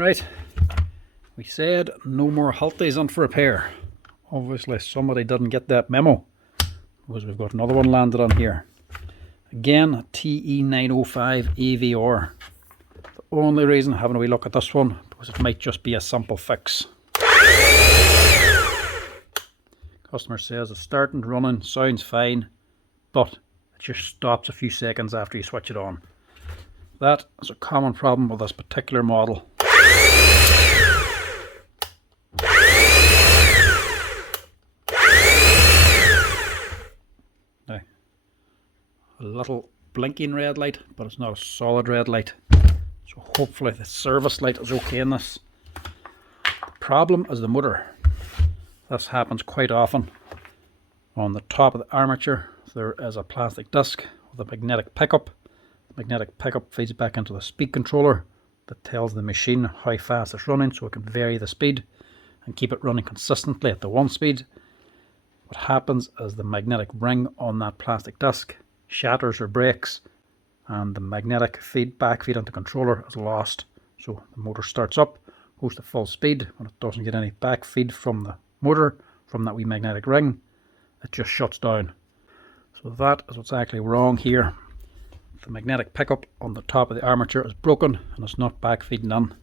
Right, we said no more Hiltis on for repair. Obviously somebody didn't get that memo, because we've got another one landed on here. Again, TE905AVR. The only reason having a wee look at this one, because it might just be a simple fix. Customer says it's starting, running, sounds fine, but it just stops a few seconds after you switch it on. That is a common problem with this particular model. Now, a little blinking red light, but it's not a solid red light. So hopefully the service light is okay in this. The problem is the motor. This happens quite often. On the top of the armature there is a plastic disc with a magnetic pickup. The magnetic pickup feeds back into the speed controller that tells the machine how fast it's running, so it can vary the speed and keep it running consistently at the one speed. What happens is the magnetic ring on that plastic disc shatters or breaks, and the magnetic feedback feed into the controller is lost. So the motor starts up, goes to full speed. When it doesn't get any back feed from the motor, from that wee magnetic ring, it just shuts down. So that is what's actually wrong here. The magnetic pickup on the top of the armature is broken and it's not back feeding in.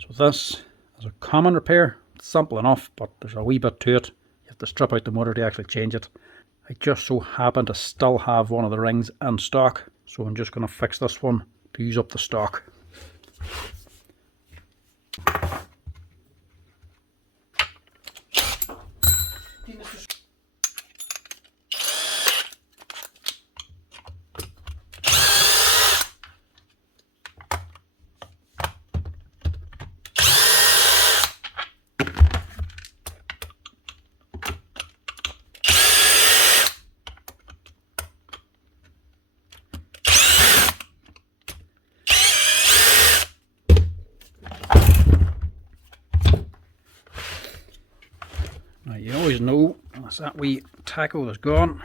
So this is a common repair. It's simple enough, but there's a wee bit to it. You have to strip out the motor to actually change it. I just so happen to still have one of the rings in stock, so I'm just going to fix this one to use up the stock. Now you always know once that wee tackle is gone,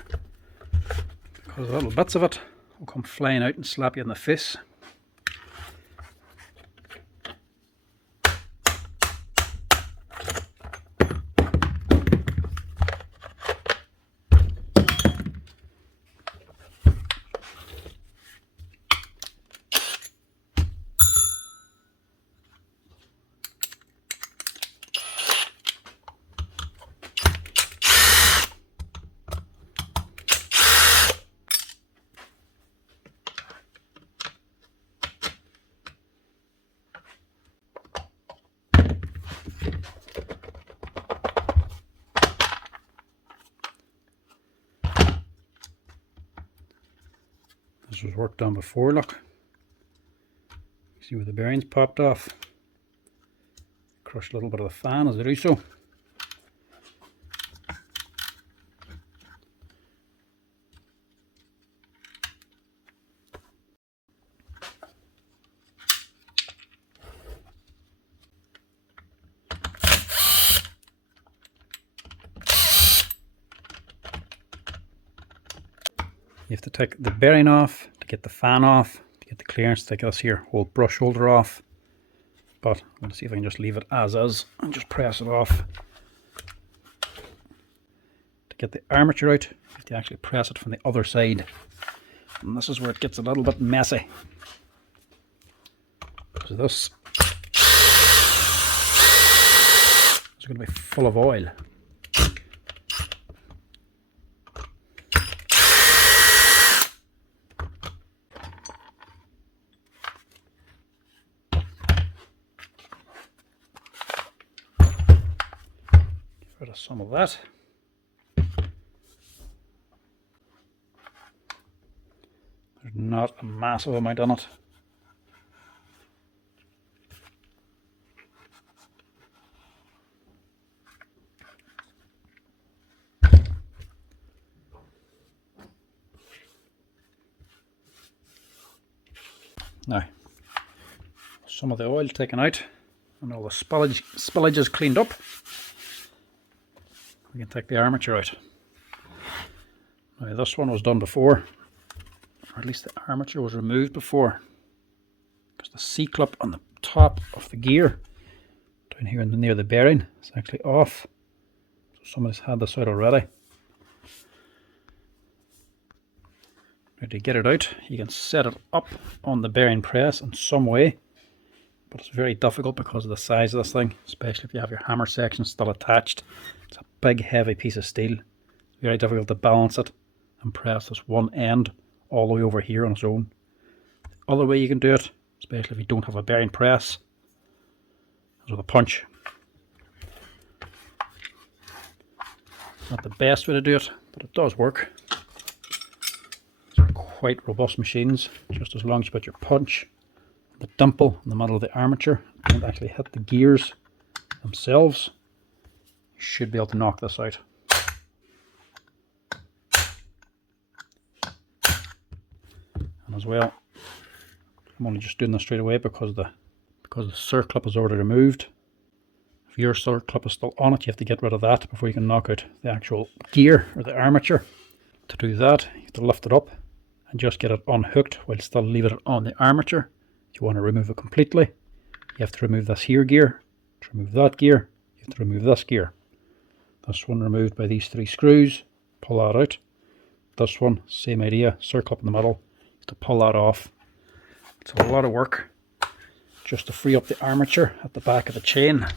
because little bits of it will come flying out and slap you in the face. This was work done before, look. See where the bearings popped off. Crush a little bit of the fan as I do so. You have to take the bearing off to get the fan off, to get the clearance, to take this here whole brush holder off. But I'm going to see if I can just leave it as is and just press it off. To get the armature out, you have to actually press it from the other side. And this is where it gets a little bit messy. So this is going to be full of oil. Rid of some of that. There's not a massive amount on it. Now, some of the oil taken out and all the spillage is cleaned up. We can take the armature out. Now this one was done before, or at least the armature was removed before, because the C-clip on the top of the gear down here near the bearing is actually off. So somebody's had this out already. Now to get it out, you can set it up on the bearing press in some way, but it's very difficult because of the size of this thing, especially if you have your hammer section still attached. It's a big heavy piece of steel. It's very difficult to balance it and press this one end all the way over here on its own. The other way you can do it, especially if you don't have a bearing press, is with a punch. It's not the best way to do it, but it does work. Quite robust machines, just as long as you put your punch, the dimple in the middle of the armature, don't actually hit the gears themselves, you should be able to knock this out. And as well, I'm only just doing this straight away because the circlip is already removed. If your circlip is still on it, you have to get rid of that before you can knock out the actual gear or the armature. To do that, you have to lift it up and just get it unhooked while still leaving it on the armature. If you want to remove it completely, you have to remove this here gear, to remove that gear, you have to remove this gear. This one removed by these 3 screws, pull that out. This one, same idea, circle up in the middle, you have to pull that off. It's a lot of work just to free up the armature at the back of the chain.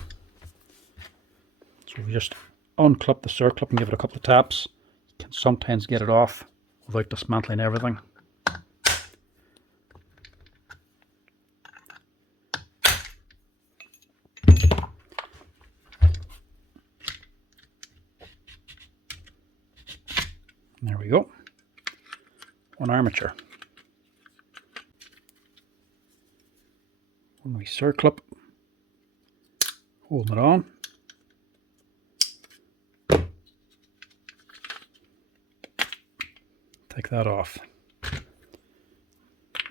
So we just unclip the circlip and give it a couple of taps. You can sometimes get it off without dismantling everything. There we go. One armature. One wee circlip. Holding it on. Take that off.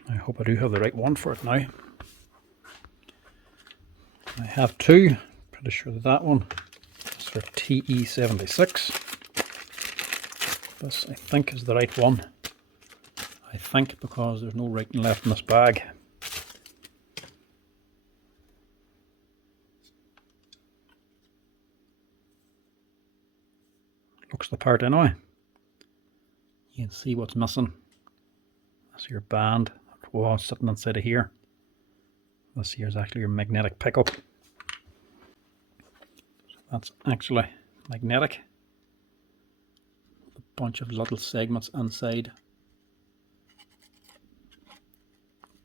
I hope I do have the right one for it now. I have 2. Pretty sure that one is for TE905. This I think is the right one. I think, because there's no writing left in this bag. Looks the part anyway. You can see what's missing. That's your band that was sitting inside of here. This here is actually your magnetic pickup. So that's actually magnetic. A bunch of little segments inside.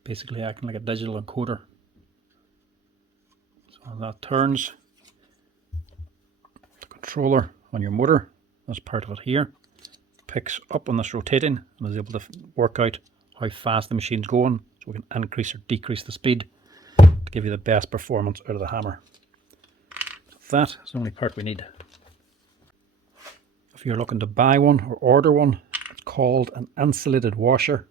Basically acting like a digital encoder. So that turns the controller on your motor. That's part of it here. Picks up on this rotating and is able to work out how fast the machine's going, so we can increase or decrease the speed to give you the best performance out of the hammer. So that is the only part we need. If you're looking to buy one or order one, it's called an insulated washer.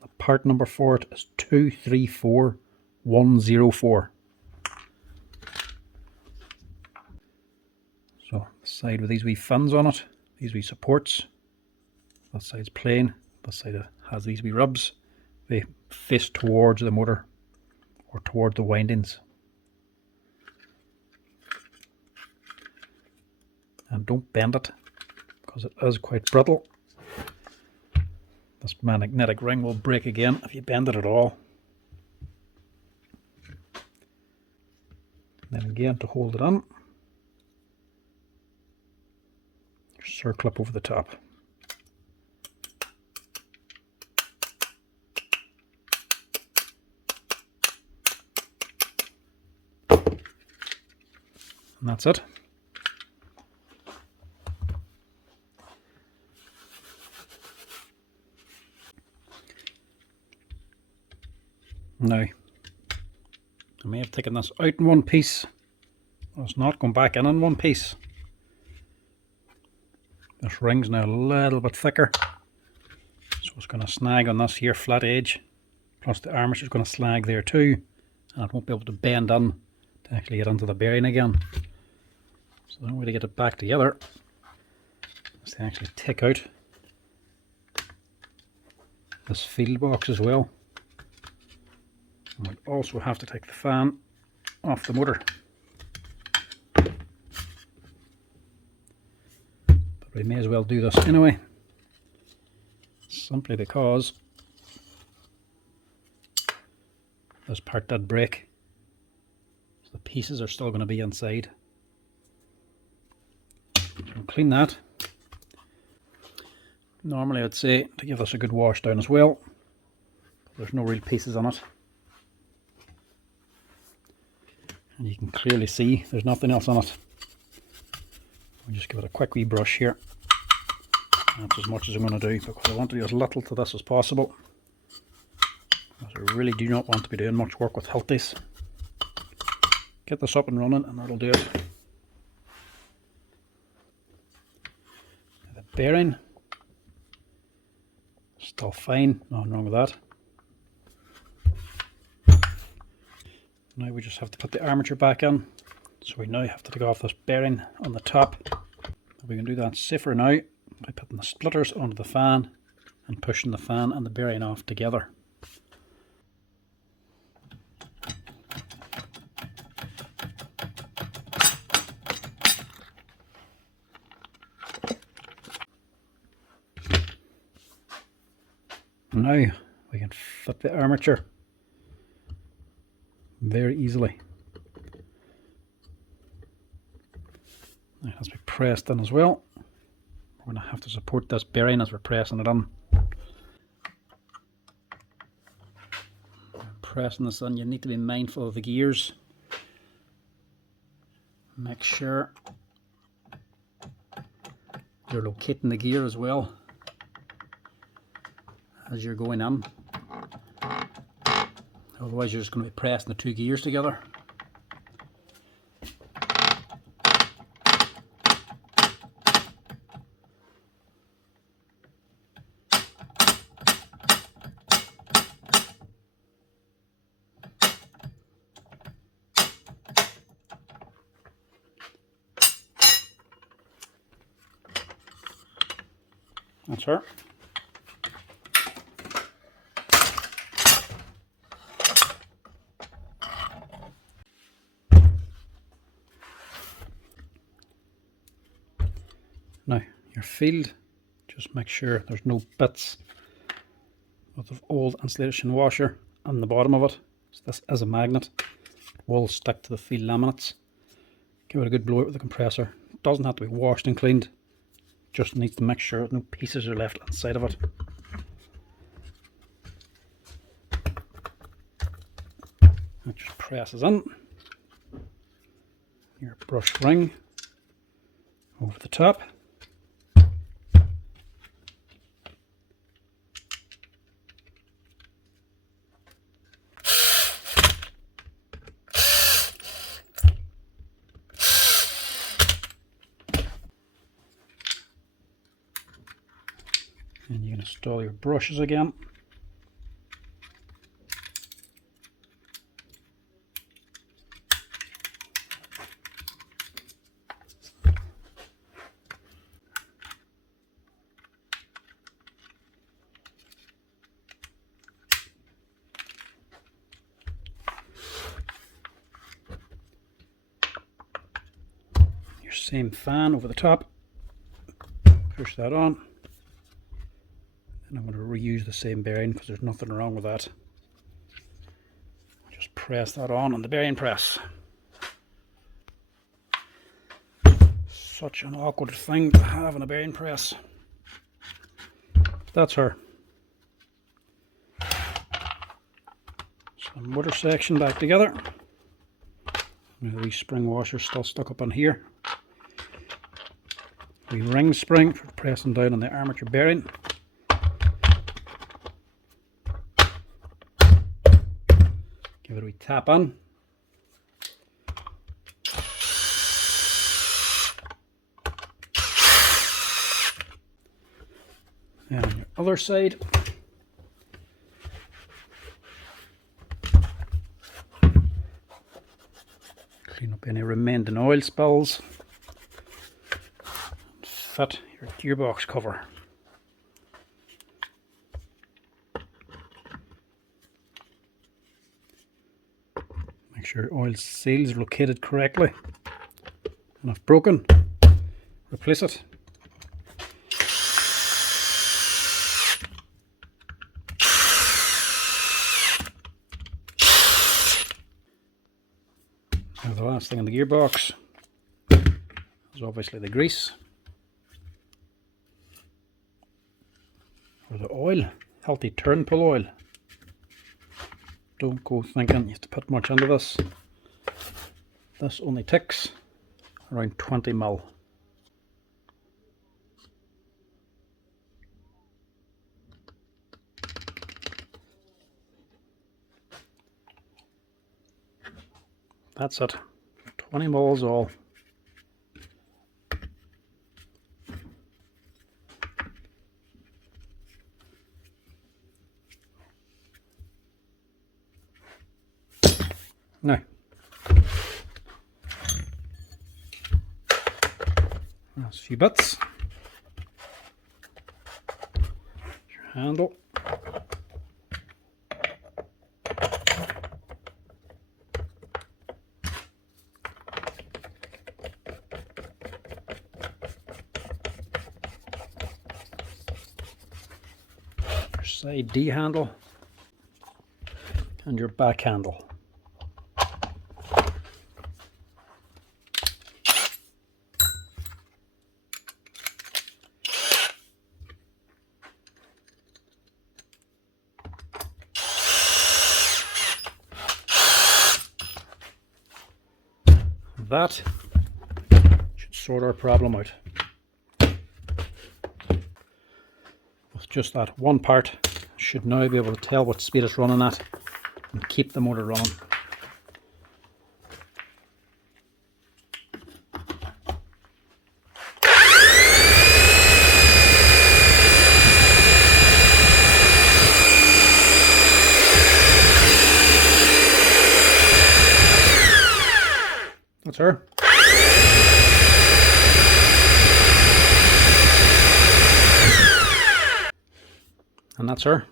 The part number for it is 234104. So the side with these wee fins on it, these wee supports. That side's plain, this side has these wee rubs. They face towards the motor or toward the windings. And don't bend it because it is quite brittle. This magnetic ring will break again if you bend it at all. And then again, to hold it on, circlip over the top. And that's it. Now, I may have taken this out in one piece. It's not going back in one piece. This ring's now a little bit thicker, so it's going to snag on this here flat edge. Plus the armature's going to slag there too, and it won't be able to bend in to actually get into the bearing again. So the only way to get it back together is to actually take out this field box as well. And we'll also have to take the fan off the motor. But we may as well do this anyway, simply because this part did break. So the pieces are still going to be inside. We'll clean that. Normally I'd say to give this a good wash down as well. There's no real pieces on it. And you can clearly see there's nothing else on it. I'll just give it a quick wee brush here. That's as much as I'm going to do, because I want to do as little to this as possible. Because I really do not want to be doing much work with Hiltis. Get this up and running and that'll do it. The bearing, still fine, nothing wrong with that. Now we just have to put the armature back in. So we now have to take off this bearing on the top. We can do that safer now by putting the splitters onto the fan and pushing the fan and the bearing off together. Now we can fit the armature very easily. It has to be pressed in as well. We're going to have to support this bearing as we're pressing it in. Pressing this in, you need to be mindful of the gears. Make sure you're locating the gear as well as you're going in. Otherwise you're just going to be pressing the two gears together. That's her. Now, your field, just make sure there's no bits of the old insulation washer on the bottom of it. So this is a magnet. It will stick to the field laminates. Give it a good blow out with the compressor. It doesn't have to be washed and cleaned. Just needs to make sure no pieces are left inside of it. It just presses in. Your brush ring over the top. And you can install your brushes again. Your same fan over the top. Push that on. And I'm going to reuse the same bearing because there's nothing wrong with that. Just press that on the bearing press. Such an awkward thing to have in a bearing press. That's her. So the motor section back together. The wee spring washer still stuck up on here. Wee ring spring for pressing down on the armature bearing. Give it a wee tap on. And on your other side, clean up any remaining oil spills. Fit your gearbox cover. sure oil seals are located correctly, and if broken, replace it. Now the last thing in the gearbox is obviously the grease, or the oil, Hilti turn pull oil. Don't go thinking you have to put much into this. This only takes around 20 ml. That's it. 20 ml is all. Now, that's a few bits. Your handle. Your side D handle. And your back handle. That should sort our problem out. With just that one part, should now be able to tell what speed it's running at and keep the motor running. That's her. And that's her.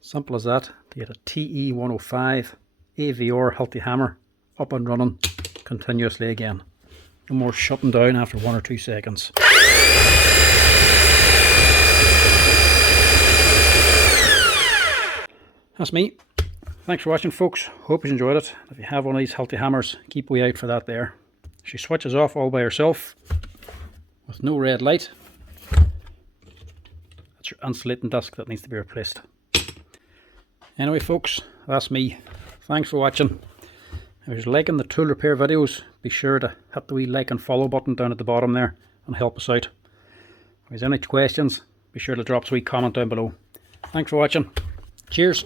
Simple as that. To get a TE905 AVR Hilti hammer up and running continuously again. No more shutting down after 1 or 2 seconds. That's me. Thanks for watching, folks. Hope you enjoyed it. If you have one of these Hilti hammers, keep way out for that there. She switches off all by herself with no red light. That's your insulating disc that needs to be replaced. Anyway, folks, that's me. Thanks for watching. If you're liking the tool repair videos, be sure to hit the wee like and follow button down at the bottom there and help us out. If there's any questions, be sure to drop us a wee comment down below. Thanks for watching. Cheers.